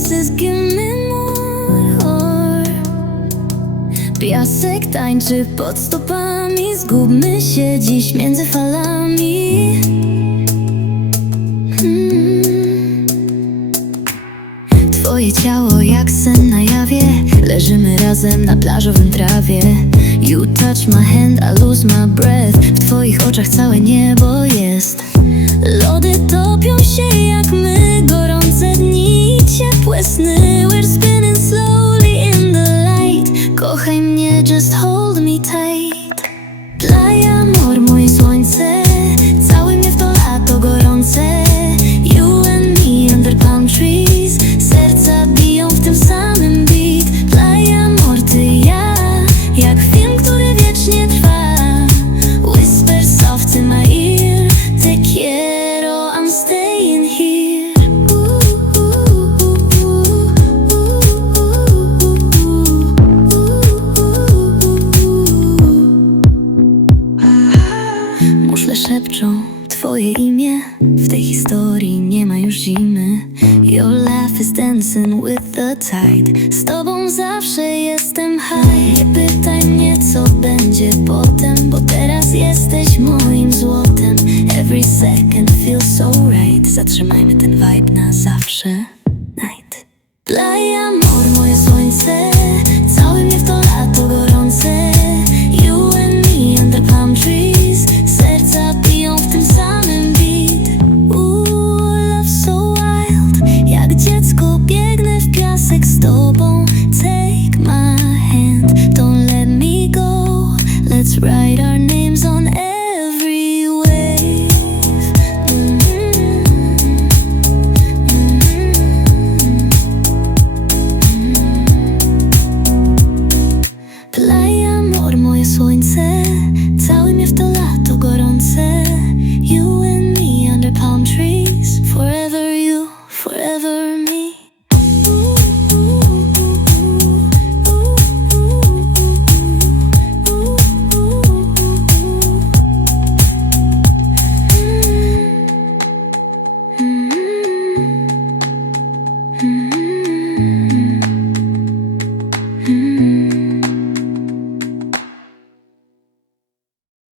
faces give me more Piasek tańczy pod stopami Zgubmy się dziś między falami. Mm. Twoje ciało jak sen na jawie. Leżymy razem na plażowym trawie. You touch my hand, I lose my breath. W twoich oczach całe niebo jest. Lody topią się jak my just hold me tight twoje imię. W tej historii nie ma już zimy. Your laugh is dancing with the tide. Z tobą zawsze jestem high. Nie pytaj mnie co będzie potem Bo teraz jesteś moim złotem. Every second feels so right. Zatrzymajmy ten vibe na zawsze